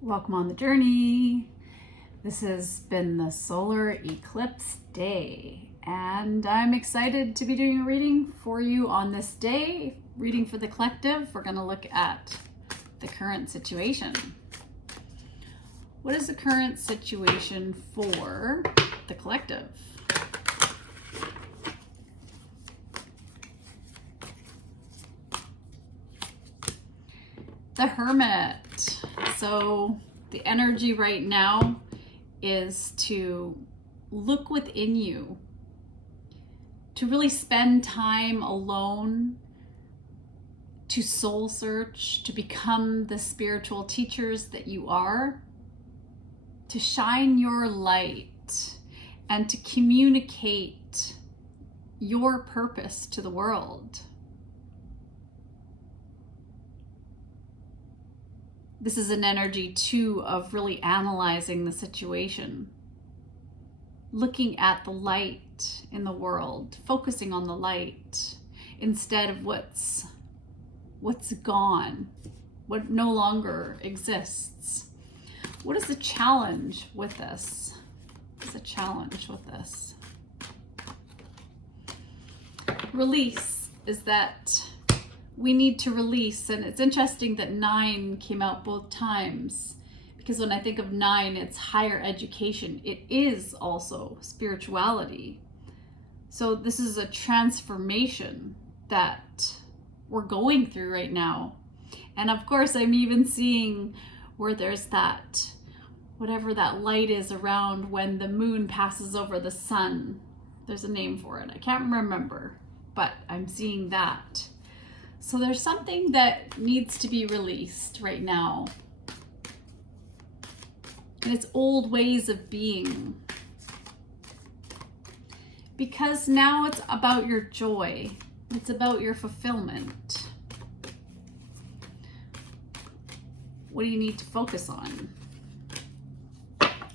Welcome on the journey. This has been the solar eclipse day, and I'm excited to be doing a reading for you on this day. Reading for the collective. We're going to look at the current situation. What is the current situation for the collective? The Hermit. So the energy right now is to look within you, to really spend time alone, to soul search, to become the spiritual teachers that you are, to shine your light and to communicate your purpose to the world. This is an energy too of really analyzing the situation, looking at the light in the world, focusing on the light instead of what's gone, what no longer exists. What is the challenge with this? What's the challenge with this? Release is that we need to release, and it's interesting that 9 came out both times, because when I think of 9, it's higher education. It is also spirituality. So this is a transformation that we're going through right now. And of course, I'm even seeing where there's that, whatever that light is around when the moon passes over the sun. There's a name for it. I can't remember, but I'm seeing that. So there's something that needs to be released right now. And it's old ways of being. Because now it's about your joy. It's about your fulfillment. What do you need to focus on?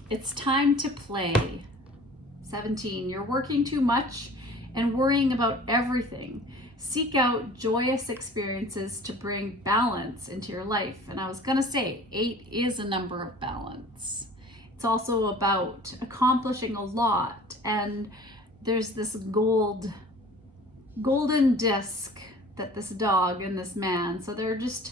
It's time to play. 17, you're working too much and worrying about everything. Seek out joyous experiences to bring balance into your life. And I was going to say, 8 is a number of balance. It's also about accomplishing a lot. And there's this golden disc that this dog and this man, so they're just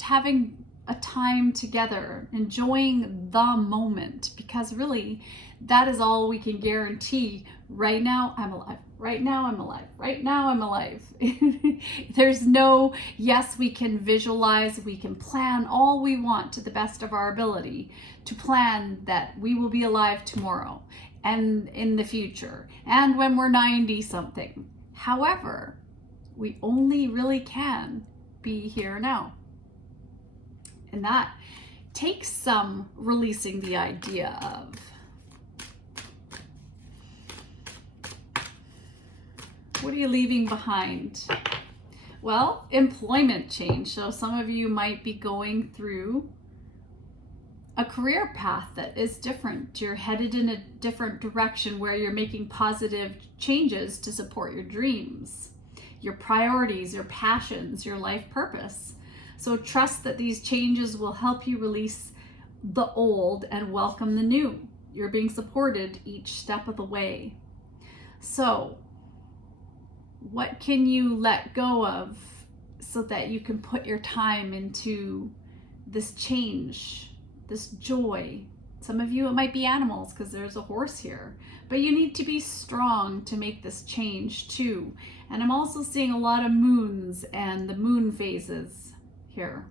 having a time together, enjoying the moment, because really that is all we can guarantee. Right now I'm alive. Right now I'm alive. Right now I'm alive. There's no, yes, we can visualize, we can plan all we want to the best of our ability to plan that we will be alive tomorrow and in the future and when we're 90 something. However, we only really can be here now. And that takes some releasing the idea of. What are you leaving behind? Well, employment change. So some of you might be going through a career path that is different. You're headed in a different direction where you're making positive changes to support your dreams, your priorities, your passions, your life purpose. So trust that these changes will help you release the old and welcome the new. You're being supported each step of the way. So what can you let go of so that you can put your time into this change, this joy? Some of you, it might be animals, because there's a horse here, but you need to be strong to make this change too. And I'm also seeing a lot of moons and the moon phases here.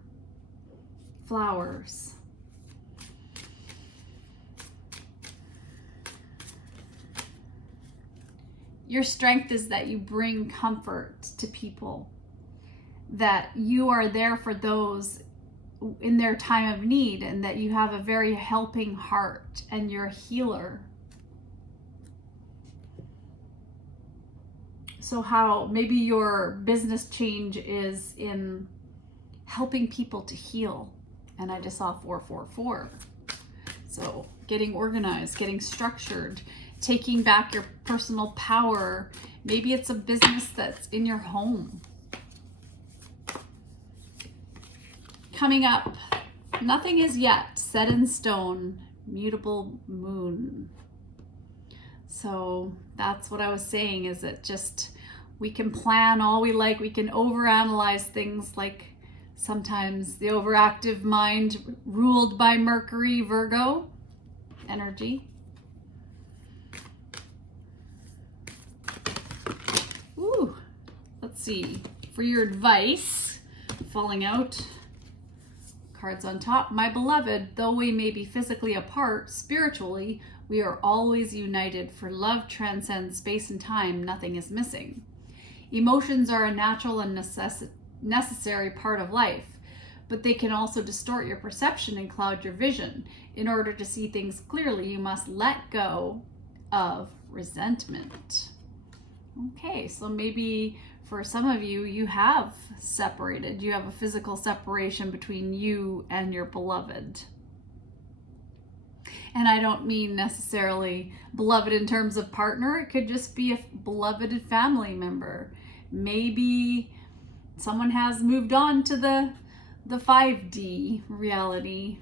Flowers. Your strength is that you bring comfort to people, that you are there for those in their time of need, and that you have a very helping heart and you're a healer. So how maybe your business change is in helping people to heal. And I just saw 444. So getting organized, getting structured, taking back your personal power. Maybe it's a business that's in your home. Coming up, Nothing is yet set in stone. Mutable moon. So that's what I was saying, is that just we can plan all we like. We can overanalyze things, like sometimes the overactive mind ruled by Mercury, Virgo energy. Ooh, let's see. For your advice, falling out. Cards on top. My beloved, though we may be physically apart, spiritually, we are always united, for love transcends space and time. Nothing is missing. Emotions are a natural and necessary part of life, but they can also distort your perception and cloud your vision. In order to see things clearly, you must let go of resentment. Okay, so maybe for some of you, you have separated. You have a physical separation between you and your beloved. And I don't mean necessarily beloved in terms of partner. It could just be a beloved family member. Maybe someone has moved on to the 5D reality.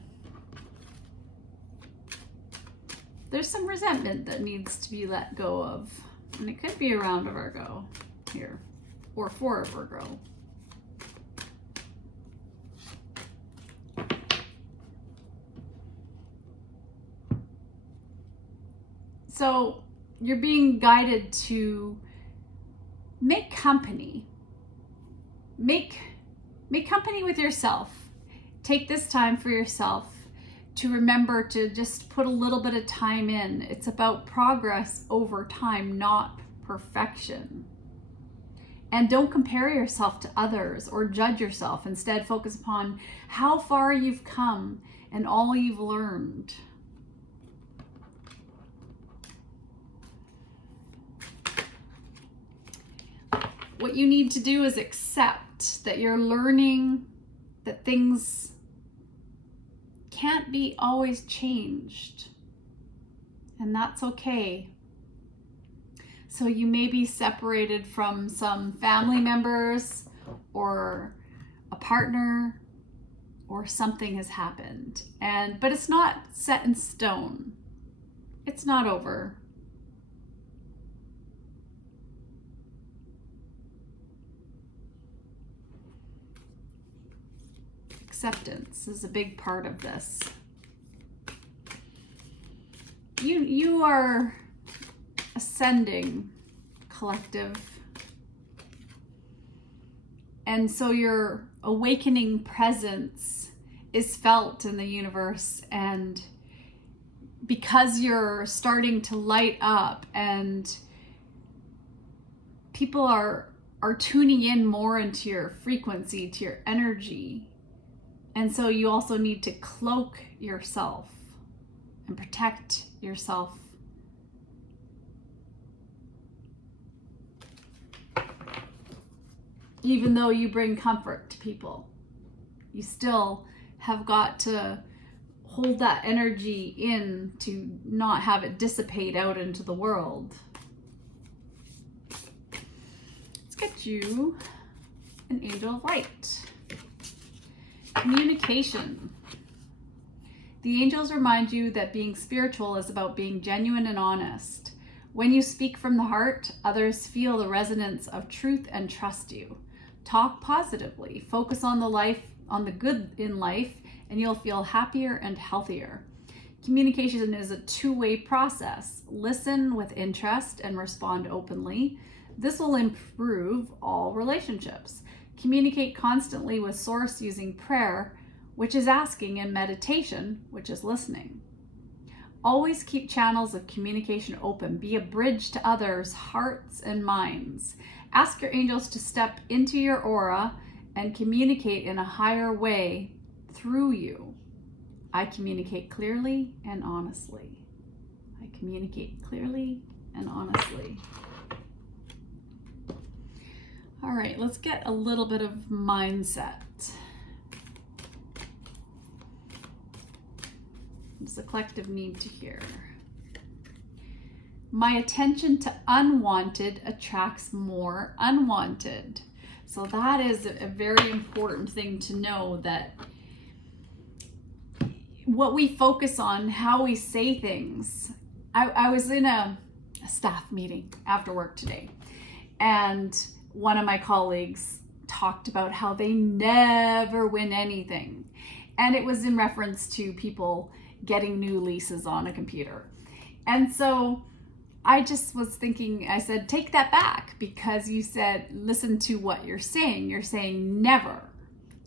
There's some resentment that needs to be let go of. And it could be around a Virgo here, or for a Virgo. So you're being guided to make company. Make company with yourself. Take this time for yourself to remember to just put a little bit of time in. It's about progress over time, not perfection. And don't compare yourself to others or judge yourself. Instead, focus upon how far you've come and all you've learned. What you need to do is accept that you're learning, that things can't be always changed. And that's okay. So you may be separated from some family members or a partner, or something has happened. But it's not set in stone. It's not over. Acceptance is a big part of this. You are ascending, collective. And so your awakening presence is felt in the universe, and because you're starting to light up and people are tuning in more into your frequency, to your energy. And so you also need to cloak yourself and protect yourself. Even though you bring comfort to people, you still have got to hold that energy in to not have it dissipate out into the world. Let's get you an angel of light. Communication. The angels remind you that being spiritual is about being genuine and honest. When you speak from the heart, others feel the resonance of truth and trust you. Talk positively. Focus on the good in life, and you'll feel happier and healthier. Communication is a two-way process. Listen with interest and respond openly. This will improve all relationships. Communicate constantly with Source using prayer, which is asking, and meditation, which is listening. Always keep channels of communication open. Be a bridge to others' hearts and minds. Ask your angels to step into your aura and communicate in a higher way through you. I communicate clearly and honestly. I communicate clearly and honestly. All right, let's get a little bit of mindset. What does the collective need to hear? My attention to unwanted attracts more unwanted. So that is a very important thing to know, that what we focus on, how we say things. I was in a staff meeting after work today, and one of my colleagues talked about how they never win anything. And it was in reference to people getting new leases on a computer. And so I just was thinking, I said, take that back, because you said, listen to what you're saying. You're saying never.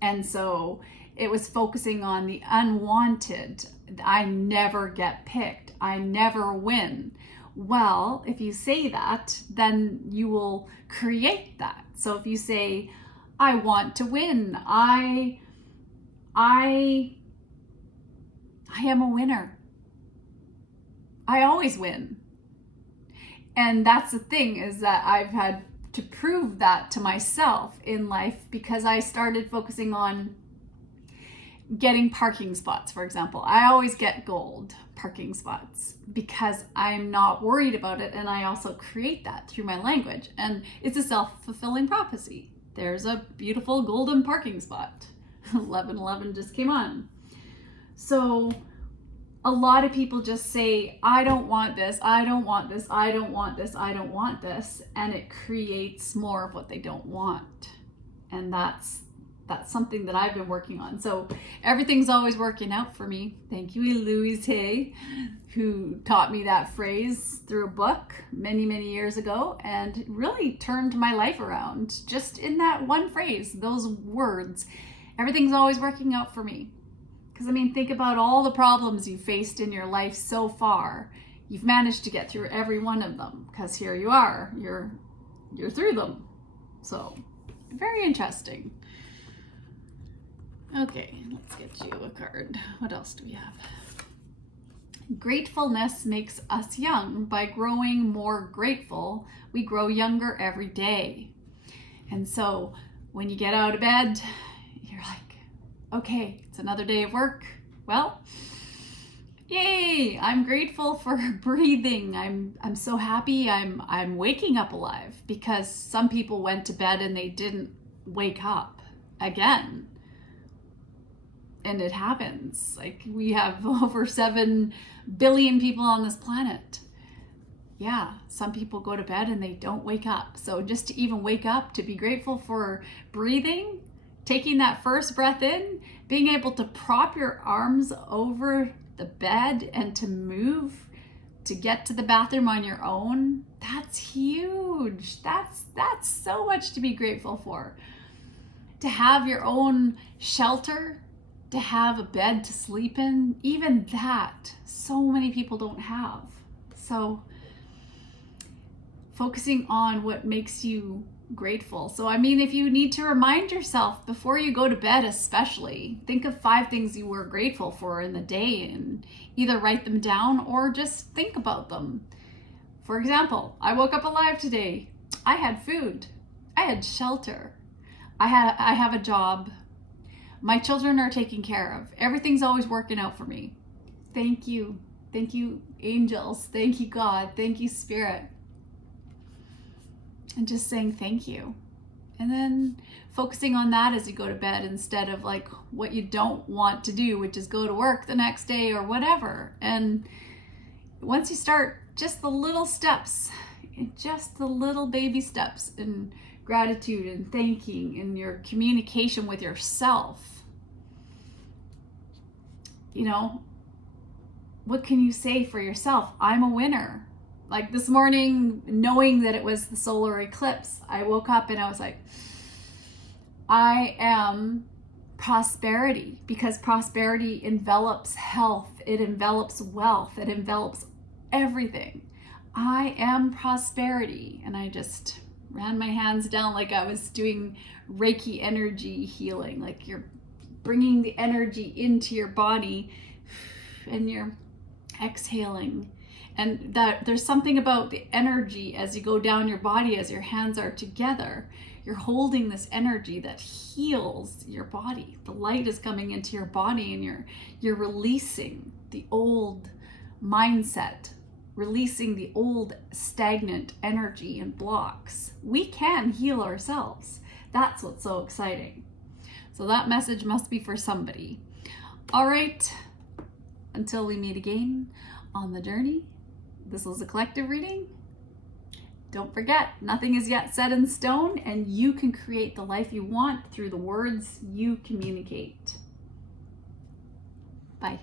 And so it was focusing on the unwanted. I never get picked. I never win. Well, if you say that, then you will create that. So if you say, I want to win, I am a winner. I always win. And that's the thing, is that I've had to prove that to myself in life, because I started focusing on getting parking spots, for example. I always get gold parking spots because I'm not worried about it, and I also create that through my language, and it's a self-fulfilling prophecy. There's a beautiful golden parking spot. 11:11 just came on. So a lot of people just say, I don't want this, I don't want this, I don't want this, I don't want this, and it creates more of what they don't want. And that's something that I've been working on. So everything's always working out for me. Thank you, Louise Hay, who taught me that phrase through a book many, many years ago, and really turned my life around just in that one phrase, those words. Everything's always working out for me. Because I mean, think about all the problems you faced in your life so far. You've managed to get through every one of them, because here you are, you're through them. So very interesting. Okay, let's get you a card. What else do we have? Gratefulness makes us young. By growing more grateful, we grow younger every day. And so when you get out of bed, you're like, okay, it's another day of work. Well, yay, I'm grateful for breathing. I'm so happy I'm waking up alive, because some people went to bed and they didn't wake up again. And it happens. Like, we have over 7 billion people on this planet. Yeah, some people go to bed and they don't wake up. So just to even wake up, to be grateful for breathing, taking that first breath in, being able to prop your arms over the bed and to move, to get to the bathroom on your own, that's huge. That's so much to be grateful for. To have your own shelter, to have a bed to sleep in, even that, so many people don't have. So focusing on what makes you grateful. So I mean, if you need to remind yourself before you go to bed, especially, think of 5 things you were grateful for in the day, and either write them down or just think about them. For example, I woke up alive today. I had food. I had shelter. I have a job. My children are taken care of. Everything's always working out for me. Thank you. Thank you, angels. Thank you, God. Thank you, Spirit. And just saying thank you. And then focusing on that as you go to bed, instead of like what you don't want to do, which is go to work the next day or whatever. And once you start just the little steps, just the little baby steps in gratitude and thanking and your communication with yourself, you know, what can you say for yourself? I'm a winner. Like this morning, knowing that it was the solar eclipse, I woke up and I was like, I am prosperity, because prosperity envelops health, it envelops wealth, it envelops everything. I am prosperity. And I just ran my hands down like I was doing Reiki energy healing, like you're bringing the energy into your body and you're exhaling. And that there's something about the energy as you go down your body, as your hands are together, you're holding this energy that heals your body. The light is coming into your body, and you're releasing the old mindset, releasing the old stagnant energy and blocks. We can heal ourselves. That's what's so exciting. So that message must be for somebody. All right. until we meet again on the journey, this was a collective reading. Don't forget, nothing is yet set in stone, and you can create the life you want through the words you communicate. Bye.